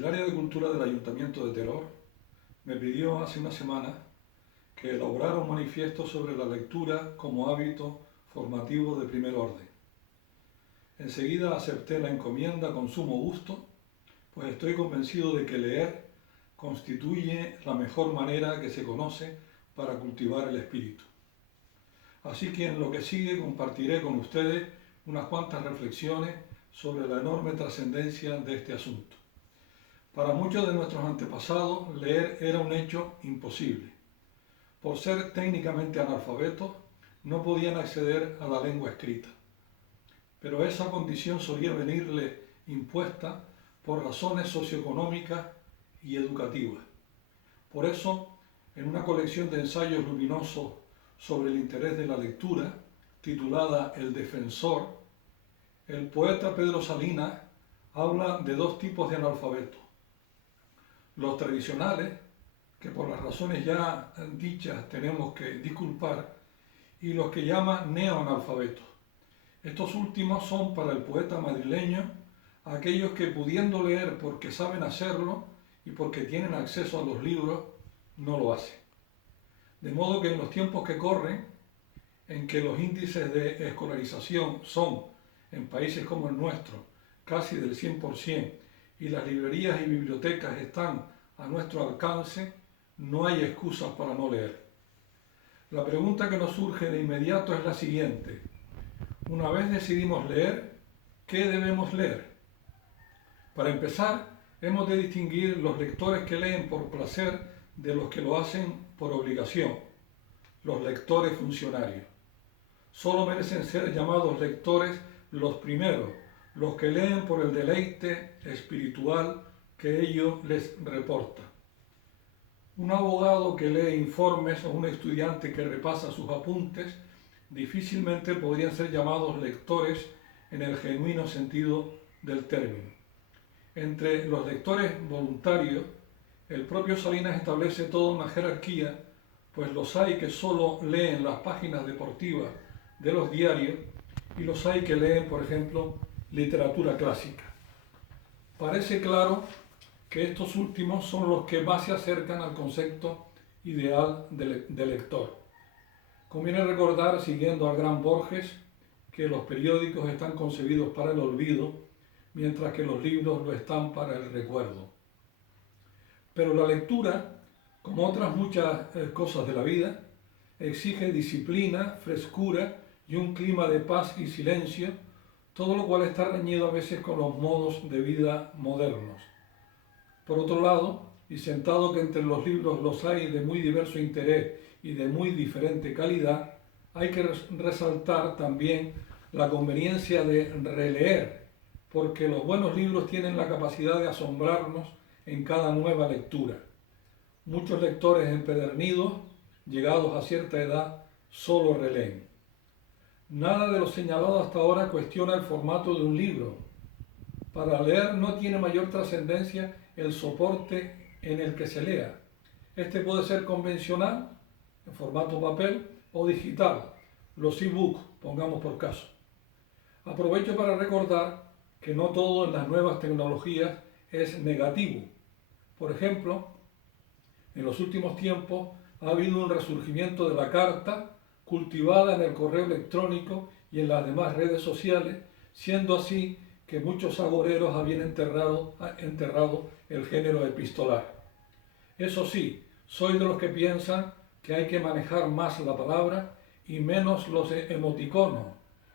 El área de cultura del Ayuntamiento de Teror me pidió hace una semana que elaborara un manifiesto sobre la lectura como hábito formativo de primer orden. Enseguida acepté la encomienda con sumo gusto, pues estoy convencido de que leer constituye la mejor manera que se conoce para cultivar el espíritu. Así que en lo que sigue compartiré con ustedes unas cuantas reflexiones sobre la enorme trascendencia de este asunto. Para muchos de nuestros antepasados, leer era un hecho imposible. Por ser técnicamente analfabetos, no podían acceder a la lengua escrita. Pero esa condición solía venirle impuesta por razones socioeconómicas y educativas. Por eso, en una colección de ensayos luminosos sobre el interés de la lectura, titulada El Defensor, el poeta Pedro Salinas habla de dos tipos de analfabetos. Los tradicionales, que por las razones ya dichas tenemos que disculpar, y los que llama neoanalfabetos. Estos últimos son para el poeta madrileño aquellos que, pudiendo leer porque saben hacerlo y porque tienen acceso a los libros, no lo hacen. De modo que en los tiempos que corren, en que los índices de escolarización son, en países como el nuestro, casi del 100%, y las librerías y bibliotecas están a nuestro alcance, no hay excusas para no leer. La pregunta que nos surge de inmediato es la siguiente. Una vez decidimos leer, ¿qué debemos leer? Para empezar, hemos de distinguir los lectores que leen por placer de los que lo hacen por obligación, los lectores funcionarios. Solo merecen ser llamados lectores los primeros, los que leen por el deleite espiritual que ello les reporta. Un abogado que lee informes o un estudiante que repasa sus apuntes difícilmente podrían ser llamados lectores en el genuino sentido del término. Entre los lectores voluntarios, el propio Salinas establece toda una jerarquía, pues los hay que solo leen las páginas deportivas de los diarios y los hay que leen, por ejemplo, literatura clásica. Parece claro que estos últimos son los que más se acercan al concepto ideal de lector. Conviene recordar, siguiendo al gran Borges, que los periódicos están concebidos para el olvido, mientras que los libros lo están para el recuerdo. Pero la lectura, como otras muchas cosas de la vida, exige disciplina, frescura y un clima de paz y silencio, todo lo cual está reñido a veces con los modos de vida modernos. Por otro lado, y sentado que entre los libros los hay de muy diverso interés y de muy diferente calidad, hay que resaltar también la conveniencia de releer, porque los buenos libros tienen la capacidad de asombrarnos en cada nueva lectura. Muchos lectores empedernidos, llegados a cierta edad, solo releen. Nada de lo señalado hasta ahora cuestiona el formato de un libro. Para leer no tiene mayor trascendencia el soporte en el que se lea. Este puede ser convencional, en formato papel, o digital, los e-books, pongamos por caso. Aprovecho para recordar que no todo en las nuevas tecnologías es negativo. Por ejemplo, en los últimos tiempos ha habido un resurgimiento de la carta cultivada en el correo electrónico y en las demás redes sociales, siendo así que muchos agoreros habían enterrado el género epistolar. Eso sí, soy de los que piensan que hay que manejar más la palabra y menos los emoticonos,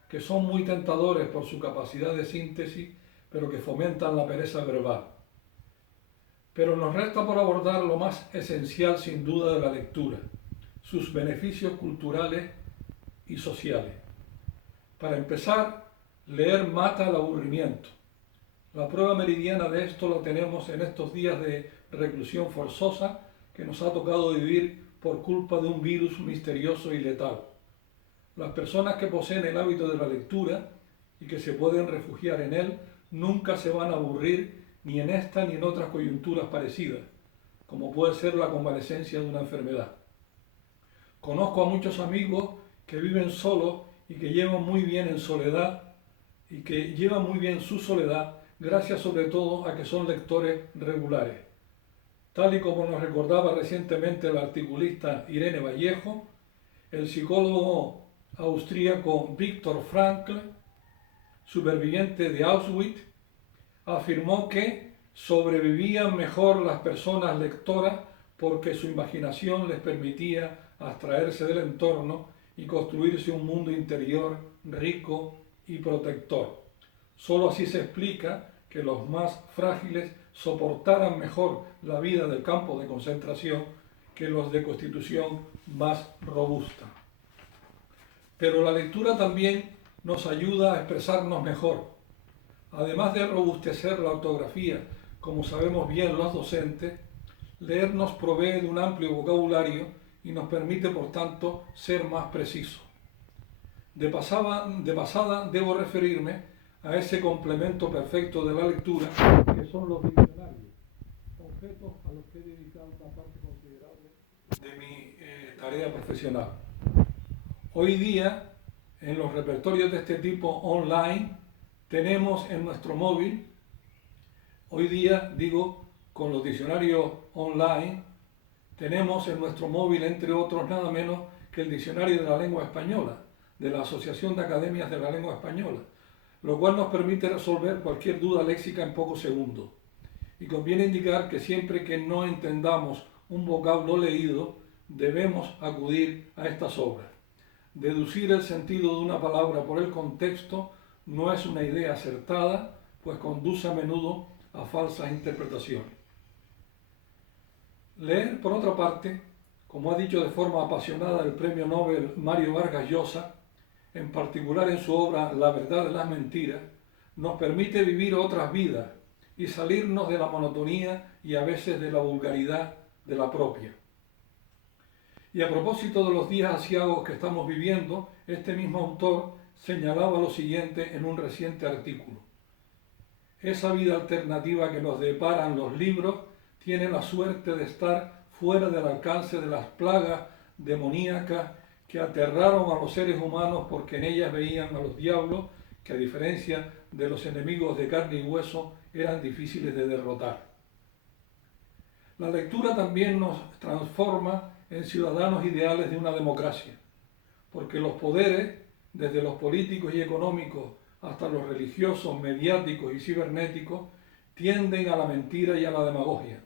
que son muy tentadores por su capacidad de síntesis, pero que fomentan la pereza verbal. Pero nos resta por abordar lo más esencial sin duda de la lectura, sus beneficios culturales y sociales. Para empezar, leer mata el aburrimiento. La prueba meridiana de esto la tenemos en estos días de reclusión forzosa que nos ha tocado vivir por culpa de un virus misterioso y letal. Las personas que poseen el hábito de la lectura y que se pueden refugiar en él nunca se van a aburrir ni en esta ni en otras coyunturas parecidas, como puede ser la convalecencia de una enfermedad. Conozco a muchos amigos que viven solos y que llevan muy bien en soledad y que llevan muy bien su soledad gracias sobre todo a que son lectores regulares. Tal y como nos recordaba recientemente la articulista Irene Vallejo, el psicólogo austríaco Viktor Frankl, superviviente de Auschwitz, afirmó que sobrevivían mejor las personas lectoras porque su imaginación les permitía abstraerse del entorno y construirse un mundo interior rico y protector. Solo así se explica que los más frágiles soportaran mejor la vida del campo de concentración que los de constitución más robusta. Pero la lectura también nos ayuda a expresarnos mejor. Además de robustecer la ortografía, como sabemos bien los docentes, leer nos provee de un amplio vocabulario y nos permite, por tanto, ser más precisos. De pasada debo referirme a ese complemento perfecto de la lectura que son los diccionarios, objetos a los que he dedicado una parte considerable de mi tarea profesional. Hoy día, en los repertorios de este tipo online, tenemos en nuestro móvil, hoy día digo, con los diccionarios online, tenemos en nuestro móvil, entre otros, nada menos que el Diccionario de la Lengua Española, de la Asociación de Academias de la Lengua Española, lo cual nos permite resolver cualquier duda léxica en pocos segundos. Y conviene indicar que siempre que no entendamos un vocablo leído, debemos acudir a estas obras. Deducir el sentido de una palabra por el contexto no es una idea acertada, pues conduce a menudo a falsas interpretaciones. Leer, por otra parte, como ha dicho de forma apasionada el premio Nobel Mario Vargas Llosa, en particular en su obra La verdad de las mentiras, nos permite vivir otras vidas y salirnos de la monotonía y a veces de la vulgaridad de la propia. Y a propósito de los días aciagos que estamos viviendo, este mismo autor señalaba lo siguiente en un reciente artículo. Esa vida alternativa que nos deparan los libros tiene la suerte de estar fuera del alcance de las plagas demoníacas que aterraron a los seres humanos porque en ellas veían a los diablos que, a diferencia de los enemigos de carne y hueso, eran difíciles de derrotar. La lectura también nos transforma en ciudadanos ideales de una democracia, porque los poderes, desde los políticos y económicos hasta los religiosos, mediáticos y cibernéticos, tienden a la mentira y a la demagogia.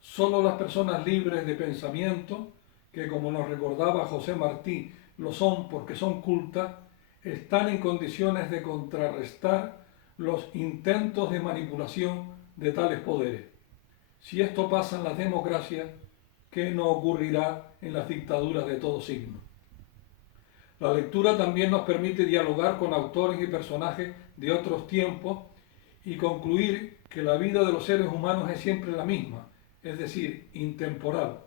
Solo las personas libres de pensamiento, que como nos recordaba José Martí, lo son porque son cultas, están en condiciones de contrarrestar los intentos de manipulación de tales poderes. Si esto pasa en las democracias, ¿qué no ocurrirá en las dictaduras de todo signo? La lectura también nos permite dialogar con autores y personajes de otros tiempos y concluir que la vida de los seres humanos es siempre la misma, es decir, intemporal.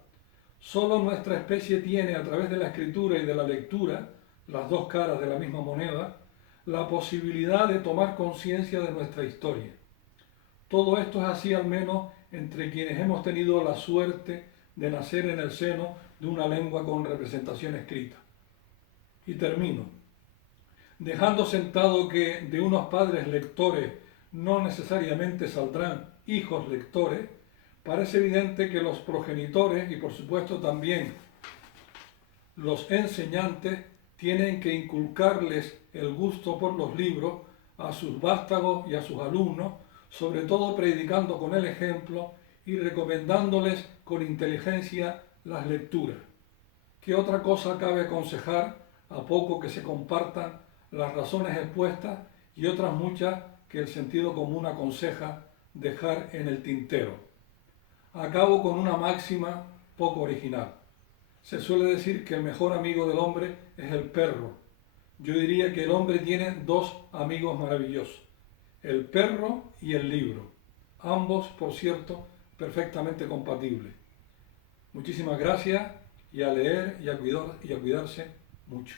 Solo nuestra especie tiene, a través de la escritura y de la lectura, las dos caras de la misma moneda, la posibilidad de tomar conciencia de nuestra historia. Todo esto es así al menos entre quienes hemos tenido la suerte de nacer en el seno de una lengua con representación escrita. Y termino, dejando sentado que de unos padres lectores no necesariamente saldrán hijos lectores, parece evidente que los progenitores y por supuesto también los enseñantes tienen que inculcarles el gusto por los libros a sus vástagos y a sus alumnos, sobre todo predicando con el ejemplo y recomendándoles con inteligencia las lecturas. ¿Qué otra cosa cabe aconsejar a poco que se compartan las razones expuestas y otras muchas que el sentido común aconseja dejar en el tintero? Acabo con una máxima poco original. Se suele decir que el mejor amigo del hombre es el perro. Yo diría que el hombre tiene dos amigos maravillosos, el perro y el libro. Ambos, por cierto, perfectamente compatibles. Muchísimas gracias y a leer y a cuidarse mucho.